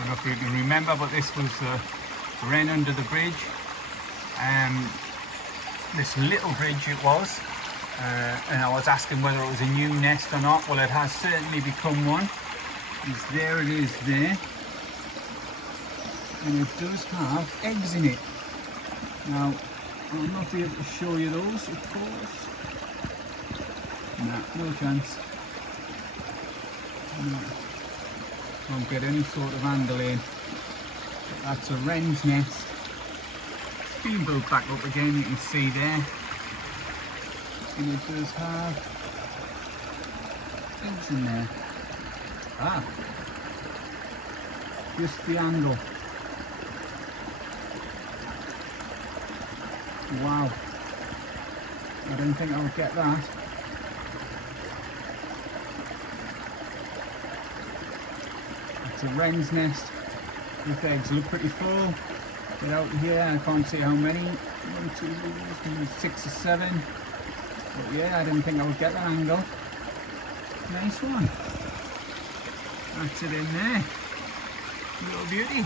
don't know if you can remember, but this was the Wren under the bridge. This little bridge it was, and I was asking whether it was a new nest or not. Well, it has certainly become one. There it is there, and it does have eggs in it. Now, I'll not be able to show you those, of course. Nah, no chance. No. Won't get any sort of angle in. But that's a wren's nest. It's been built back up again, you can see there. And it does have eggs in there. Ah, just the angle. Wow, I didn't think I would get that. It's a wren's nest with eggs. Look pretty full. Get out here, I can't see how many. 1, 2, 3, 6 or 7. But yeah, I didn't think I would get that angle. Nice one. That's it in there. Little beauty.